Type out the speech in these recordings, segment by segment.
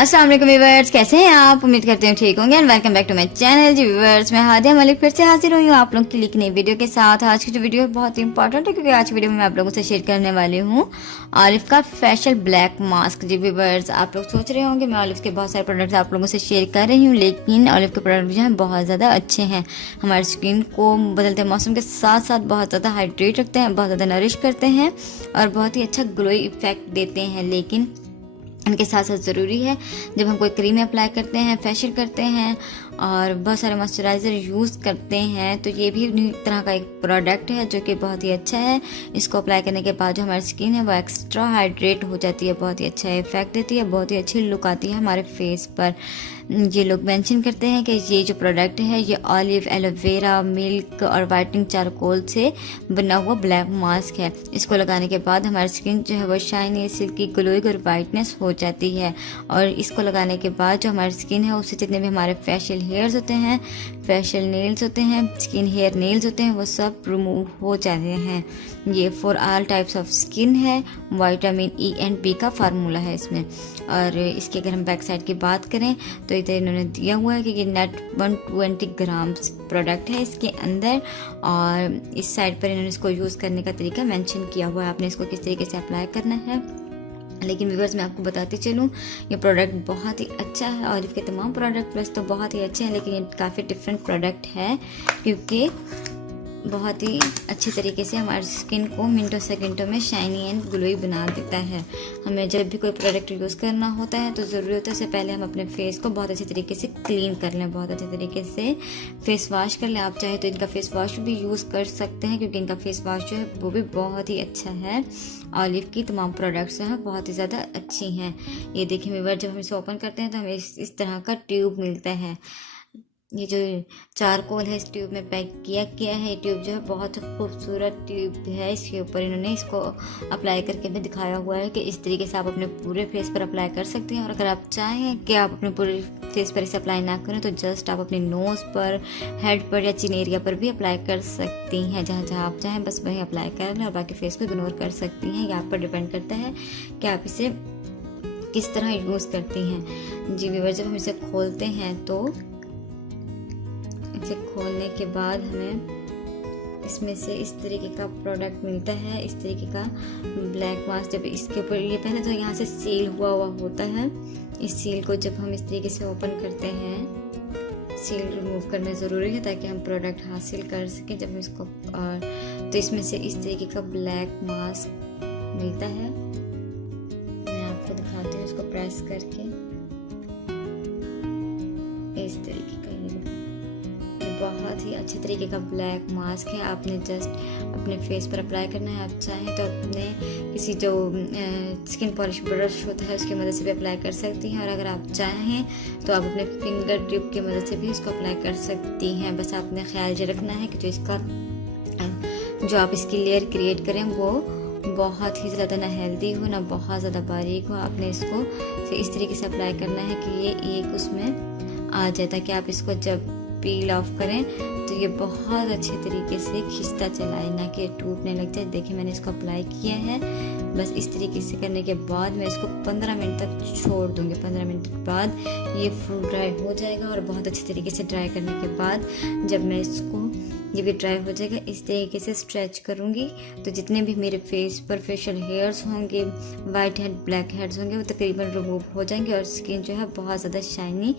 अस्सलाम वालेकुम व्यूअर्स, कैसे हैं आप? उम्मीद करते हैं ठीक होंगे and welcome back to my channel. जी व्यूअर्स, मैं हादिया मलिक फिर से हाजिर हुई हूँ आप लोगों के लिए एक नई वीडियो के साथ। आज की जो वीडियो बहुत ही इंपॉर्टेंट है क्योंकि आज की वीडियो में मैं आप लोगों से शेयर करने वाली हूँ ऑलिव का फेशियल ब्लैक मास्क। जी व्यूअर्स, आप लोग सोच रहे होंगे मैं ऑलिव के बहुत सारे प्रोडक्ट्स आप लोगों से शेयर कर रही हूँ, लेकिन ऑलिव के प्रोडक्ट जो हैं बहुत ज़्यादा अच्छे हैं। हमारी स्किन को बदलते मौसम के साथ साथ बहुत ज़्यादा हाइड्रेट रखते हैं, बहुत ज़्यादा नरिश करते हैं और बहुत ही अच्छा ग्लोई इफेक्ट देते हैं। लेकिन इनके साथ साथ ज़रूरी है जब हम कोई क्रीम अप्लाई करते हैं, फेशियल करते हैं और बहुत सारे मॉइस्चराइज़र यूज़ करते हैं, तो ये भी उन्हीं तरह का एक प्रोडक्ट है जो कि बहुत ही अच्छा है। इसको अप्लाई करने के बाद जो हमारी स्किन है वो एक्स्ट्रा हाइड्रेट हो जाती है, बहुत ही अच्छा इफेक्ट देती है, बहुत ही अच्छी लुक आती है हमारे फेस पर। ये लोग मेंशन करते हैं कि ये जो प्रोडक्ट है ये ऑलिव, एलोवेरा, मिल्क और वाइटनिंग चारकोल से बना हुआ ब्लैक मास्क है। इसको लगाने के बाद हमारी स्किन जो है वो शाइनी, सिल्की, ग्लोइंग और वाइटनेस हो जाती है। और इसको लगाने के बाद जो हमारी स्किन है उससे जितने भी हमारे फेशियल हेयर्स होते हैं, फेशियल नेल्स होते हैं, स्किन हेयर नेल्स होते हैं, वो सब रिमूव हो जाते हैं। ये for all types of skin है। विटामिन ई एंड बी का फार्मूला है इसमें। और इसकी अगर हम बैक साइड की बात करें तो इधर इन्होंने दिया हुआ है कि ये नेट 120 ग्राम्स प्रोडक्ट है इसके अंदर, और इस साइड पर इन्होंने इसको यूज़ करने का तरीका मेंशन किया हुआ है, आपने इसको किस तरीके से अप्लाई करना है। लेकिन व्यूअर्स, मैं आपको बताती चलूँ ये प्रोडक्ट बहुत ही अच्छा है। ऑलिव के तमाम प्रोडक्ट प्लस तो बहुत ही अच्छे हैं, लेकिन ये काफ़ी डिफरेंट प्रोडक्ट है क्योंकि बहुत ही अच्छे तरीके से हमारी स्किन को मिनटों सेकंडों में शाइनी एंड ग्लोई बना देता है। हमें जब भी कोई प्रोडक्ट यूज़ करना होता है तो ज़रूरी होता है उससे पहले हम अपने फेस को बहुत अच्छे तरीके से क्लीन कर लें, बहुत अच्छे तरीके से फेस वॉश कर लें। आप चाहे तो इनका फेस वॉश भी यूज़ कर सकते हैं क्योंकि इनका फेस वॉश जो है वो भी बहुत ही अच्छा है। ऑलिव की तमाम प्रोडक्ट्स जो हैं बहुत ही ज़्यादा अच्छी हैं। ये देखिए व्यूअर, जब हम इसे ओपन करते हैं तो हमें इस तरह का ट्यूब मिलता है। ये जो चारकोल है इस ट्यूब में पैक किया गया है। ये ट्यूब जो है बहुत खूबसूरत ट्यूब है। इसके ऊपर इन्होंने इसको अप्लाई करके भी दिखाया हुआ है कि इस तरीके से आप अपने पूरे फेस पर अप्लाई कर सकते हैं। और अगर आप चाहें कि आप अपने पूरे फेस पर इसे अप्लाई ना करें तो जस्ट आप अपने नोज़ पर, हेड पर या चिन एरिया पर भी अप्लाई कर सकती हैं। जहाँ जहाँ आप चाहें बस वहीं अप्लाई कर लें और बाकी फेस को इग्नोर कर सकती हैं। ये आप पर डिपेंड करता है कि आप इसे किस तरह यूज़ करती हैं। जी व्यूअर, जब हम इसे खोलते हैं तो इसे खोलने के बाद हमें इसमें से इस तरीके का प्रोडक्ट मिलता है, इस तरीके का ब्लैक मास्क। जब इसके ऊपर ये पहले तो यहाँ से सील हुआ होता है। इस सील को जब हम इस तरीके से ओपन करते हैं, सील रिमूव करना ज़रूरी है ताकि हम प्रोडक्ट हासिल कर सकें जब इसको। और तो इसमें से इस तरीके का ब्लैक मास्क मिलता है। मैं आपको दिखाती हूँ इसको प्रेस करके। इस तरीके का बहुत ही अच्छे तरीके का ब्लैक मास्क है। आपने जस्ट अपने फेस पर अप्लाई करना है। आप चाहें तो अपने किसी जो स्किन पॉलिश ब्रश होता है उसकी मदद से भी अप्लाई कर सकती हैं, और अगर आप चाहें तो आप अपने फिंगर टिप की मदद से भी इसको अप्लाई कर सकती हैं। बस आपने ख्याल ये रखना है कि जो आप इसकी लेयर क्रिएट करें वो बहुत ही ज़्यादा ना हेल्दी हो ना बहुत ज़्यादा बारीक हो। आपने इसको इस तरीके से अप्लाई करना है कि ये एक उसमें आ जाए, ताकि आप इसको जब पील ऑफ करें तो ये बहुत अच्छे तरीके से खिंचता चलाए, ना कि टूटने लग जाए। देखिए मैंने इसको अप्लाई किया है। बस इस तरीके से करने के बाद मैं इसको 15 मिनट तक छोड़ दूँगी। 15 मिनट के बाद ये फुल ड्राई हो जाएगा, और बहुत अच्छे तरीके से ड्राई करने के बाद जब मैं इसको ये भी ड्राई हो जाएगा इस तरीके से स्ट्रेच करूँगी तो जितने भी मेरे फेस पर फेशियल हेयर्स होंगे, वाइट हेड, ब्लैक हेड्स होंगे, वो तकरीबन रिमूव हो जाएंगे और स्किन जो है बहुत ज़्यादा शाइनी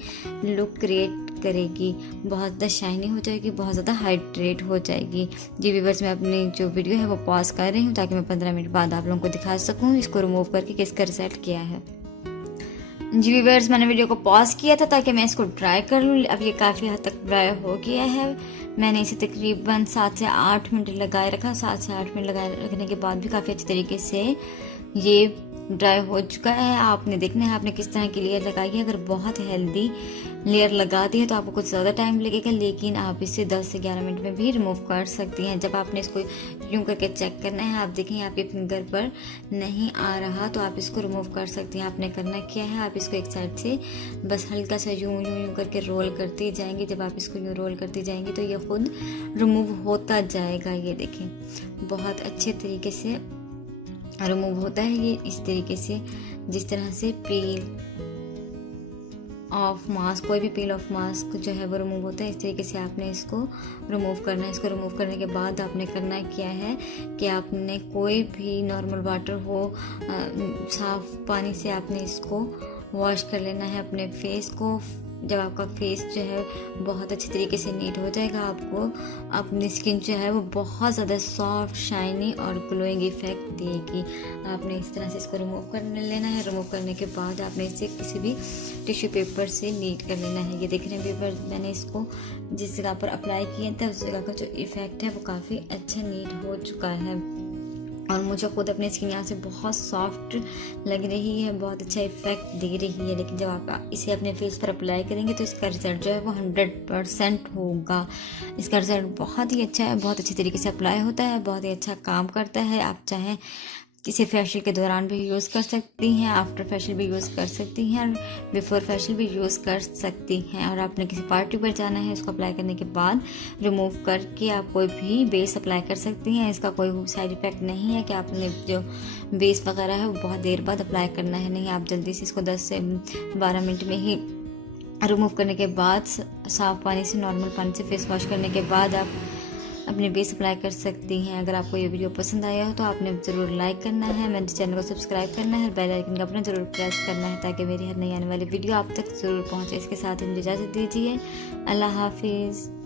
लुक क्रिएट करेगी, बहुत ज़्यादा शाइनी हो जाएगी, बहुत ज़्यादा हाइड्रेट हो जाएगी। जी व्यूअर्स, मैं अपनी जो वीडियो है वो पॉज कर रही हूँ ताकि मैं 15 मिनट बाद आप लोगों को दिखा सकूँ इसको रिमूव करके किसका रिजल्ट क्या है। जी व्यूअर्स, मैंने वीडियो को पॉज किया था ताकि मैं इसको ड्राई कर लूँ। अब ये काफ़ी हद तक ड्राई हो गया है। मैंने इसे तकरीबन 7 से 8 मिनट लगाए रखा। 7 से 8 मिनट लगाए रखने के बाद भी काफ़ी अच्छे तरीके से ये ड्राई हो चुका है। आपने देखना है आपने किस तरह की लेयर लगाई है। अगर बहुत हेल्दी लेयर लगा दी है तो आपको कुछ ज़्यादा टाइम लगेगा, लेकिन आप इसे 10 से 11 मिनट में भी रिमूव कर सकती हैं। जब आपने इसको यूँ करके चेक करना है, आप देखें आपके फिंगर पर नहीं आ रहा तो आप इसको रिमूव कर सकती हैं। आपने करना क्या है, आप इसको एक साइड से बस हल्का सा यूँ यूँ यूँ करके रोल करती जाएंगी। जब आप इसको यूँ रोल करती जाएंगी तो ये खुद रिमूव होता जाएगा। ये देखें बहुत अच्छे तरीके से रिमूव होता है ये इस तरीके से, जिस तरह से पील ऑफ मास्क, कोई भी पील ऑफ मास्क जो है वो रिमूव होता है। इस तरीके से आपने इसको रिमूव करना है। इसको रिमूव करने के बाद आपने करना क्या है कि आपने कोई भी नॉर्मल वाटर हो, साफ़ पानी से आपने इसको वॉश कर लेना है अपने फेस को। जब आपका फेस जो है बहुत अच्छी तरीके से नीट हो जाएगा, आपको अपनी स्किन जो है वो बहुत ज़्यादा सॉफ्ट, शाइनी और ग्लोइंग इफेक्ट देगी। आपने इस तरह से इसको रिमूव कर लेना है। रिमूव करने के बाद आपने इसे किसी भी टिश्यू पेपर से नीट कर लेना है। ये देख रहे हैं पेपर, मैंने इसको जिस जगह पर अप्लाई किया था उस जगह का जो इफ़ेक्ट है वो काफ़ी अच्छा नीट हो चुका है और मुझे खुद अपनी स्किन यहाँ से बहुत सॉफ्ट लग रही है, बहुत अच्छा इफेक्ट दे रही है। लेकिन जब आप इसे अपने फेस पर अप्लाई करेंगे तो इसका रिजल्ट जो है वो 100% होगा। इसका रिजल्ट बहुत ही अच्छा है, बहुत अच्छी तरीके से अप्लाई होता है, बहुत ही अच्छा काम करता है। आप चाहें किसी फेशियल के दौरान भी यूज़ कर सकती हैं, आफ्टर फेशियल भी यूज़ कर सकती हैं और बिफोर फेशियल भी यूज़ कर सकती हैं। और आपने किसी पार्टी पर जाना है, इसको अप्लाई करने के बाद रिमूव करके आप कोई भी बेस अप्लाई कर सकती हैं। इसका कोई साइड इफ़ेक्ट नहीं है कि आपने जो बेस वगैरह है वो बहुत देर बाद अप्लाई करना है, नहीं, आप जल्दी से इसको 10 से 12 मिनट में ही रिमूव करने के बाद साफ़ पानी से, नॉर्मल पानी से फेस वॉश करने के बाद आप अपने बेस अप्लाई कर सकती हैं। अगर आपको ये वीडियो पसंद आया हो तो आपने ज़रूर लाइक करना है, मेरे चैनल को सब्सक्राइब करना है, बेल आइकन का अपना ज़रूर प्रेस करना है ताकि मेरी हर नई आने वाली वीडियो आप तक ज़रूर पहुंचे। इसके साथ ही मुझे इजाज़त दीजिए। अल्लाह हाफिज़।